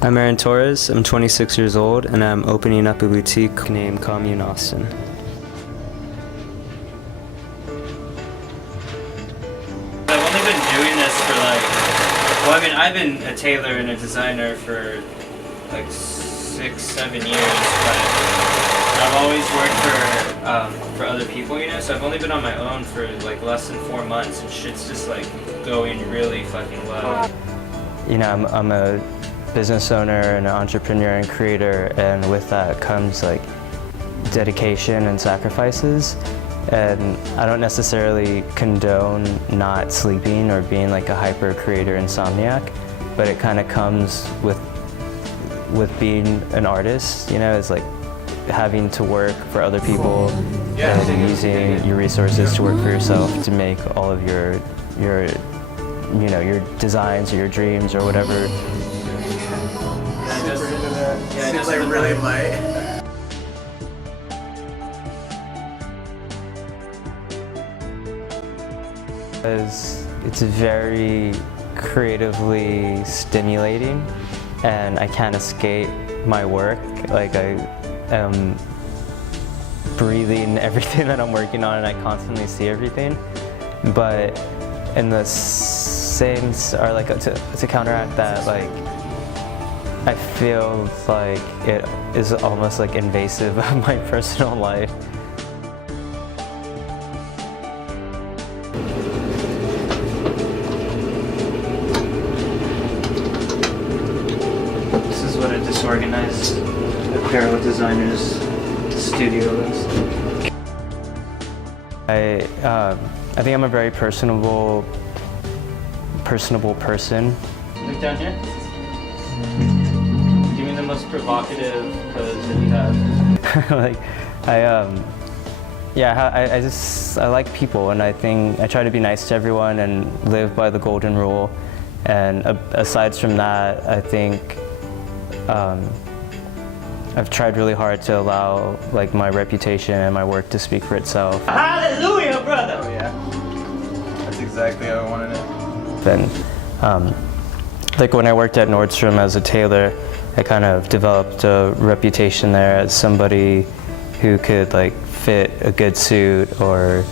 I'm Aarron Torres, I'm 26 years old, and I'm opening up a boutique named Commune Austin. I've only been doing this for I've been a tailor and a designer for like 6-7 years, but I've always worked for other people, so I've only been on my own for like less than 4 months, and shit's just like going really fucking well. I'm a business owner and an entrepreneur and creator, and with that comes like dedication and sacrifices. And I don't necessarily condone not sleeping or being like a hyper creator insomniac, but it kind of comes with being an artist, it's like having to work for other people and using your resources to work for yourself to make all of your designs or your dreams or whatever. Seems like really light. It's very creatively stimulating, and I can't escape my work. Like, I am breathing everything that I'm working on, and I constantly see everything. But in the same, or like to counteract that, like, I feel like it is almost like invasive of my personal life. This is what a disorganized apparel designer's studio is. I think I'm a very personable person. Look down here. Give me the most provocative pose that you have. I like people, and I think I try to be nice to everyone and live by the golden rule. And aside from that, I think I've tried really hard to allow like my reputation and my work to speak for itself. Hallelujah, brother! Oh yeah, that's exactly how I wanted it. Then, like when I worked at Nordstrom as a tailor, I kind of developed a reputation there as somebody who could like fit a good suit or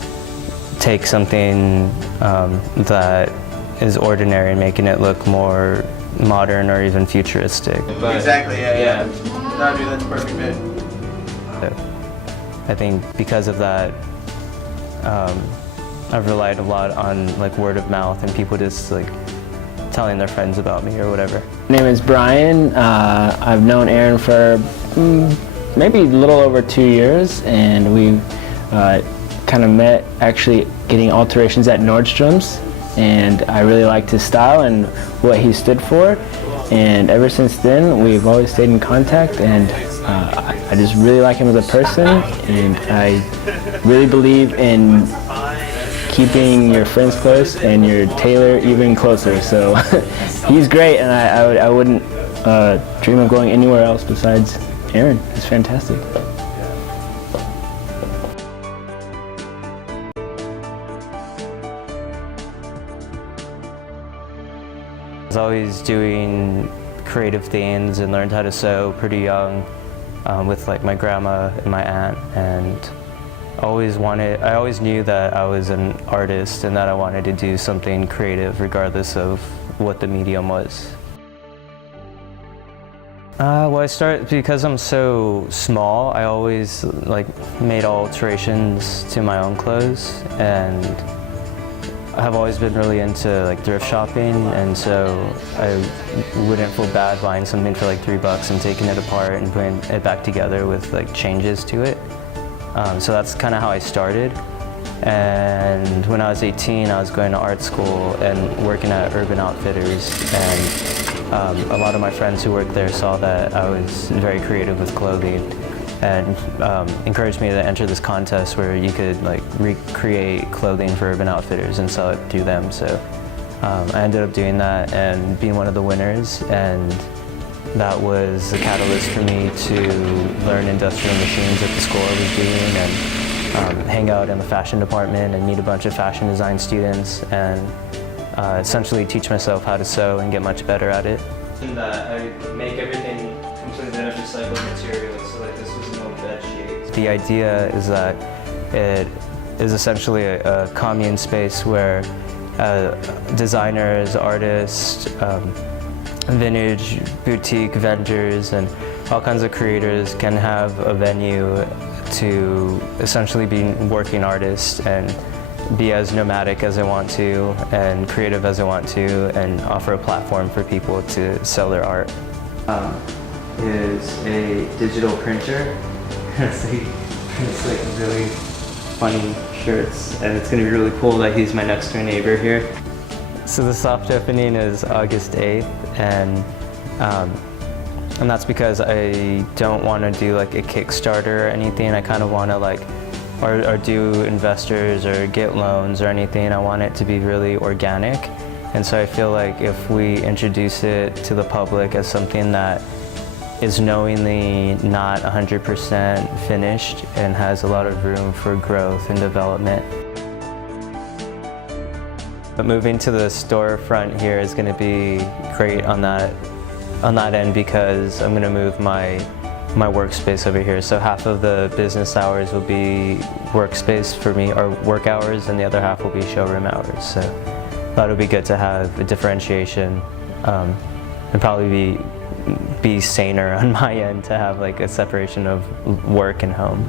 take something that is ordinary and making it look more modern or even futuristic. But, exactly, yeah. No, dude, that's a perfect fit. I think because of that, I've relied a lot on like word of mouth and people just like telling their friends about me or whatever. My name is Brian. I've known Aarron for maybe a little over 2 years, and we kind of met actually getting alterations at Nordstrom's, and I really liked his style and what he stood for, and ever since then we've always stayed in contact, and I just really like him as a person, and I really believe in keeping your friends close and your tailor even closer. So he's great, and I wouldn't dream of going anywhere else besides Aarron. He's fantastic. I was always doing creative things and learned how to sew pretty young with like my grandma and my aunt, and I always knew that I was an artist and that I wanted to do something creative regardless of what the medium was. Well, because I'm so small, I always like made alterations to my own clothes, and I have always been really into like thrift shopping, and so I wouldn't feel bad buying something for like $3 and taking it apart and putting it back together with like changes to it. So that's kind of how I started. And when I was 18, I was going to art school and working at Urban Outfitters, and a lot of my friends who worked there saw that I was very creative with clothing and encouraged me to enter this contest where you could like recreate clothing for Urban Outfitters and sell it through them. So I ended up doing that and being one of the winners, and that was a catalyst for me to learn industrial machines at the school I was doing, and hang out in the fashion department and meet a bunch of fashion design students, and essentially teach myself how to sew and get much better at it. In that I make everything completely out of recycled materials, so like this was an old bed sheet. The idea is that it is essentially a commune space where designers, artists, vintage boutique vendors, and all kinds of creators can have a venue to essentially be working artists and be as nomadic as they want to and creative as they want to, and offer a platform for people to sell their art. Is a digital printer. It's like really funny shirts, and it's going to be really cool that he's my next door neighbor here. So the soft opening is August 8th, and that's because I don't want to do like a Kickstarter or anything. I kind of want to like, or do investors or get loans or anything. I want it to be really organic, and so I feel like if we introduce it to the public as something that is knowingly not 100% finished and has a lot of room for growth and development. But moving to the storefront here is going to be great on that end, because I'm going to move my workspace over here. So half of the business hours will be workspace for me, or work hours, and the other half will be showroom hours. So I thought it would be good to have a differentiation, and probably be saner on my end to have like a separation of work and home.